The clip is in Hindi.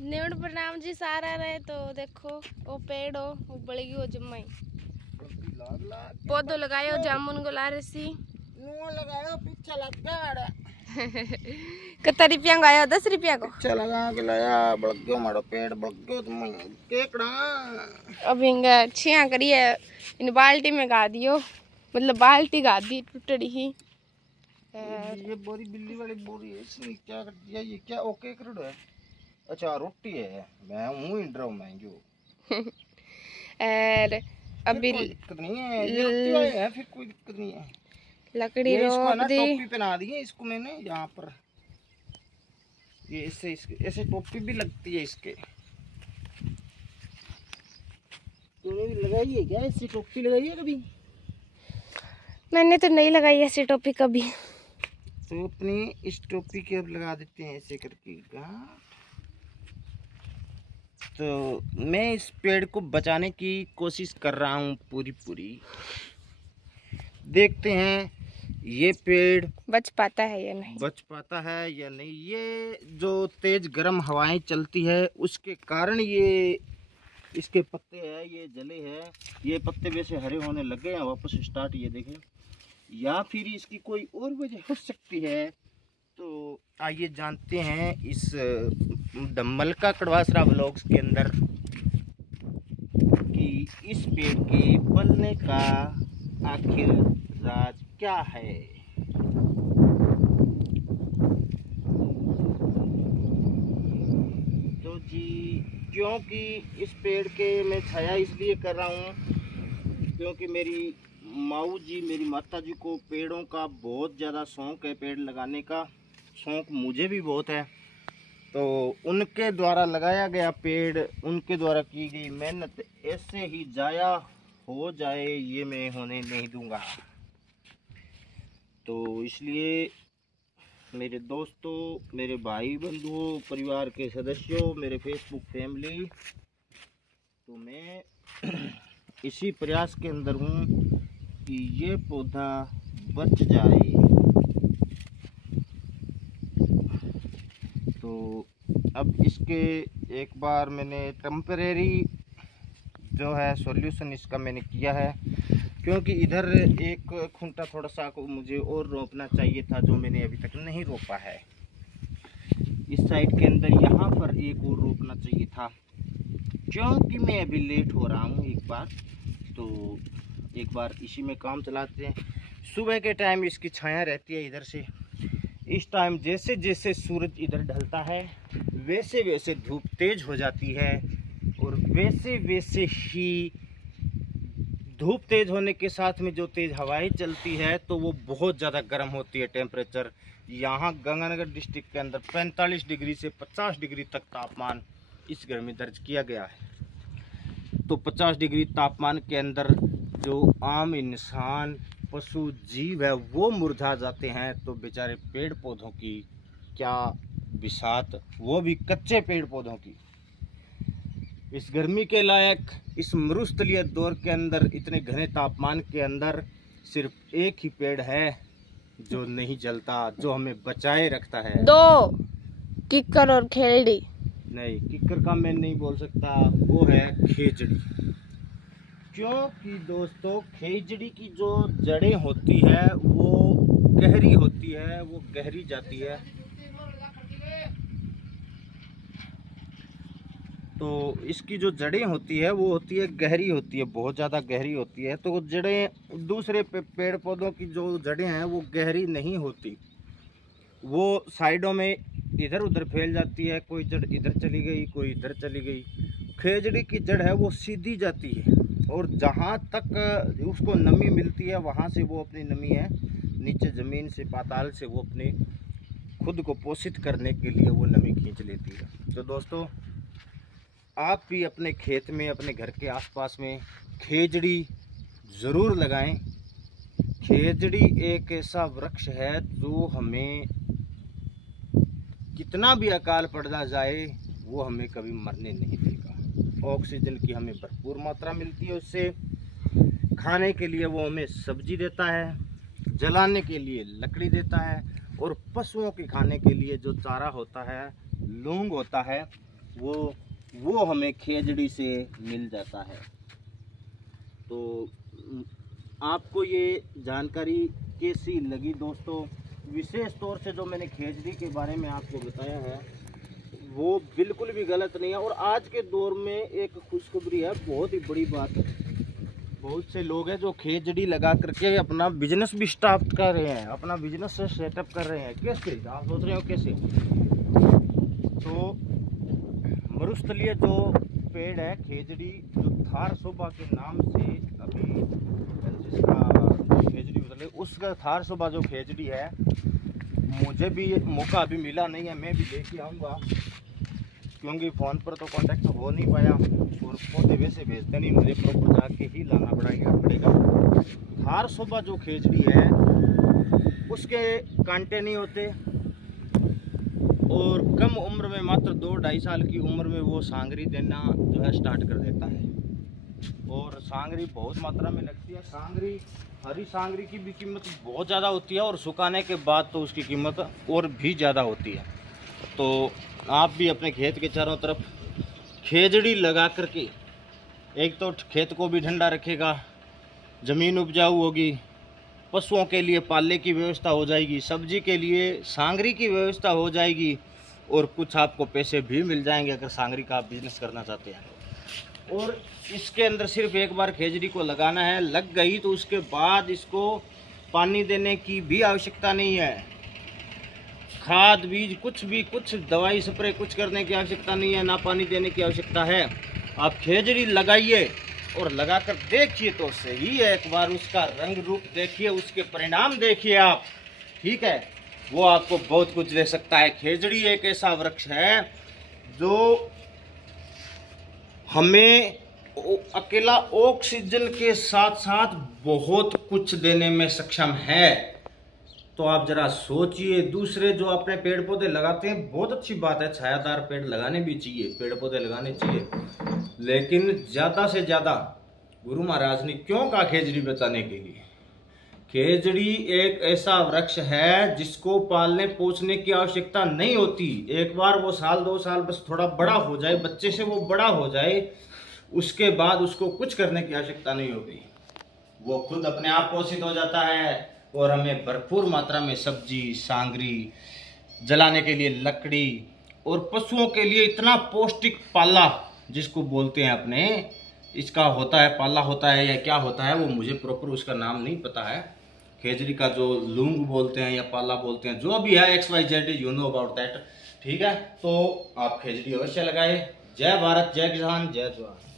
नेवड़ प्रणाम जी सारा रहे तो देखो वो पेड़ हो उबड़ेगी वो जम्माई पौधो लगायो जामुन गुलारसी लगायो पीछे लग गया कितना रुपया का आया 10 रुपया को पीछे लगा के लाया बड़गो मारो पेड़ बड़गो तुम केकड़ा अब इंगा छिया करिए इन बाल्टी में गा दियो मतलब बाल्टी गा दी टूटड़ी ही ये बोरी बिल्ली वाली बोरी है इसने क्या कर दिया ये क्या ओके कर रहा है। अच्छा रोटी है मैं हूँ इंड्रा मैं जो और अभी दिक्कत नहीं है ये रोटी है फिर कोई दिक्कत नहीं है। लकड़ी रोप दी टोपी पहना दी है इसको मैंने यहाँ पर ये इससे ऐसे टोपी भी लगती है इसके तूने भी लगाई है क्या ऐसी टोपी लगाई है कभी? मैंने तो नहीं लगाई ऐसी टोपी कभी। तो अपनी इस टोपी के अब लगा देते हैं ऐसे करके गांठ। तो मैं इस पेड़ को बचाने की कोशिश कर रहा हूँ पूरी देखते हैं ये पेड़ बच पाता है या नहीं ये जो तेज गर्म हवाएं चलती है उसके कारण ये इसके पत्ते हैं ये जले हैं ये पत्ते वैसे हरे होने लगे हैं वापस स्टार्ट ये देखें या फिर इसकी कोई और वजह हो सकती है। तो आइए जानते हैं इस दम्मल का कड़वासरा व्लॉग्स के अंदर कि इस पेड़ के पलने का आखिर राज क्या है। तो जी क्योंकि इस पेड़ के मैं छाया इसलिए कर रहा हूँ क्योंकि मेरी माऊ जी मेरी माता जी को पेड़ों का बहुत ज़्यादा शौक़ है पेड़ लगाने का शौक़ मुझे भी बहुत है। तो उनके द्वारा लगाया गया पेड़ उनके द्वारा की गई मेहनत ऐसे ही जाया हो जाए ये मैं होने नहीं दूंगा। तो इसलिए मेरे दोस्तों मेरे भाई बंधुओं परिवार के सदस्यों मेरे फेसबुक फैमिली तो मैं इसी प्रयास के अंदर हूँ कि ये पौधा बच जाए। तो अब इसके एक बार मैंने टेम्परेरी जो है सॉल्यूशन इसका मैंने किया है क्योंकि इधर एक खूंटा थोड़ा सा को मुझे और रोपना चाहिए था जो मैंने अभी तक नहीं रोपा है। इस साइड के अंदर यहाँ पर एक और रोपना चाहिए था क्योंकि मैं अभी लेट हो रहा हूँ एक बार इसी में काम चलाते हैं। सुबह के टाइम इसकी छाया रहती है इधर से इस टाइम जैसे जैसे सूरज इधर ढलता है वैसे वैसे धूप तेज हो जाती है और वैसे वैसे ही धूप तेज होने के साथ में जो तेज हवाएं चलती है तो वो बहुत ज़्यादा गर्म होती है। टेम्परेचर यहाँ गंगानगर डिस्ट्रिक्ट के अंदर 45 डिग्री से 50 डिग्री तक तापमान इस घर में दर्ज किया गया है। तो 50 डिग्री तापमान के अंदर जो आम इंसान पशु जीव है वो मुरझा जाते हैं तो बेचारे पेड़ पौधों की क्या बिसात वो भी कच्चे पेड़ पौधों की। इस गर्मी के लायक इस मरुस्थलीय दौर के अंदर इतने घने तापमान के अंदर सिर्फ एक ही पेड़ है जो नहीं जलता जो हमें बचाए रखता है। 2 किक्कर और खेलड़ी नहीं किक्कर का मैं नहीं बोल सकता वो है खेजड़ी क्योंकि दोस्तों खेजड़ी की जो जड़ें होती है वो गहरी होती है वो गहरी जाती है। तो इसकी जो जड़ें होती है वो होती है गहरी होती है बहुत ज़्यादा गहरी होती है। तो जड़ें दूसरे पेड़ पौधों की जो जड़ें हैं वो गहरी नहीं होती वो साइडों में इधर उधर फैल जाती है कोई जड़ इधर चली गई कोई इधर चली गई। खेजड़ी की जड़ है वो सीधी जाती है और जहाँ तक उसको नमी मिलती है वहाँ से वो अपनी नमी है नीचे ज़मीन से पाताल से वो अपने खुद को पोषित करने के लिए वो नमी खींच लेती है। तो दोस्तों आप भी अपने खेत में अपने घर के आसपास में खेजड़ी ज़रूर लगाएं। खेजड़ी एक ऐसा वृक्ष है जो हमें कितना भी अकाल पड़ना जाए वो हमें कभी मरने नहीं देगा। ऑक्सीजन की हमें भरपूर मात्रा मिलती है उससे खाने के लिए वो हमें सब्जी देता है जलाने के लिए लकड़ी देता है और पशुओं के खाने के लिए जो चारा होता है लूंग होता है वो हमें खेजड़ी से मिल जाता है। तो आपको ये जानकारी कैसी लगी दोस्तों? विशेष तौर से जो मैंने खेजड़ी के बारे में आपको बताया है वो बिल्कुल भी गलत नहीं है। और आज के दौर में एक खुशखबरी है, बहुत ही बड़ी बात है। बहुत से लोग हैं जो खेजड़ी लगा करके अपना बिजनेस भी स्टार्ट कर रहे हैं, अपना बिजनेस सेटअप कर रहे हैं। कैसे? आप सोच रहे हो कैसे? तो मरुस्थलीय जो पेड़ है खेजड़ी, जो थार शोभा के नाम से अभी जिसका खेजड़ी मतलब उसका थार शोभा जो खेजड़ी है, मुझे भी मौका अभी मिला नहीं है, मैं भी लेके आऊँगा क्योंकि फ़ोन पर तो कांटेक्ट हो नहीं पाया और पौधे वैसे भेजते नहीं, मुझे प्रॉपर जाके ही लाना पड़ेगा। थार शोभा जो खेजड़ी है उसके कांटे नहीं होते और कम उम्र में मात्र 2-2.5 साल की उम्र में वो सांगरी देना जो है स्टार्ट कर देता है। और सांगरी बहुत मात्रा में लगती है। सांगरी, हरी सांगरी की भी कीमत बहुत ज़्यादा होती है और सुखाने के बाद तो उसकी कीमत और भी ज़्यादा होती है। तो आप भी अपने खेत के चारों तरफ खेजड़ी लगा करके एक तो खेत को भी ठंडा रखेगा, ज़मीन उपजाऊ होगी, पशुओं के लिए पालने की व्यवस्था हो जाएगी, सब्जी के लिए सांगरी की व्यवस्था हो जाएगी और कुछ आपको पैसे भी मिल जाएंगे अगर सांगरी का आप बिजनेस करना चाहते हैं। और इसके अंदर सिर्फ एक बार खेजड़ी को लगाना है, लग गई तो उसके बाद इसको पानी देने की भी आवश्यकता नहीं है, खाद बीज कुछ दवाई स्प्रे कुछ करने की आवश्यकता नहीं है, ना पानी देने की आवश्यकता है। आप खेजड़ी लगाइए और लगाकर देखिए तो सही है, एक बार उसका रंग रूप देखिए, उसके परिणाम देखिए आप, ठीक है? वो आपको बहुत कुछ दे सकता है। खेजड़ी एक ऐसा वृक्ष है जो हमें अकेला ऑक्सीजन के साथ साथ बहुत कुछ देने में सक्षम है। तो आप जरा सोचिए, दूसरे जो अपने पेड़ पौधे लगाते हैं, बहुत अच्छी बात है, छायादार पेड़ लगाने भी चाहिए, पेड़ पौधे लगाने चाहिए, लेकिन ज़्यादा से ज़्यादा गुरु महाराज ने क्यों कहा खेजड़ी बचाने के लिए? खेजड़ी एक ऐसा वृक्ष है जिसको पालने पोसने की आवश्यकता नहीं होती। एक बार वो 1-2 साल बस थोड़ा बड़ा हो जाए, बच्चे से वो बड़ा हो जाए, उसके बाद उसको कुछ करने की आवश्यकता नहीं होगी, वो खुद अपने आप पोषित हो जाता है और हमें भरपूर मात्रा में सब्जी, सांगरी, जलाने के लिए लकड़ी और पशुओं के लिए इतना पौष्टिक पाला जिसको बोलते हैं अपने, इसका होता है, पाला होता है या क्या होता है वो मुझे प्रॉपर उसका नाम नहीं पता है। खेजड़ी का जो लूंग बोलते हैं या पाला बोलते हैं, जो भी है XYZ you know about that, ठीक है? तो आप खेजड़ी अवश्य लगाए। जय भारत, जय किसान, जय जवान।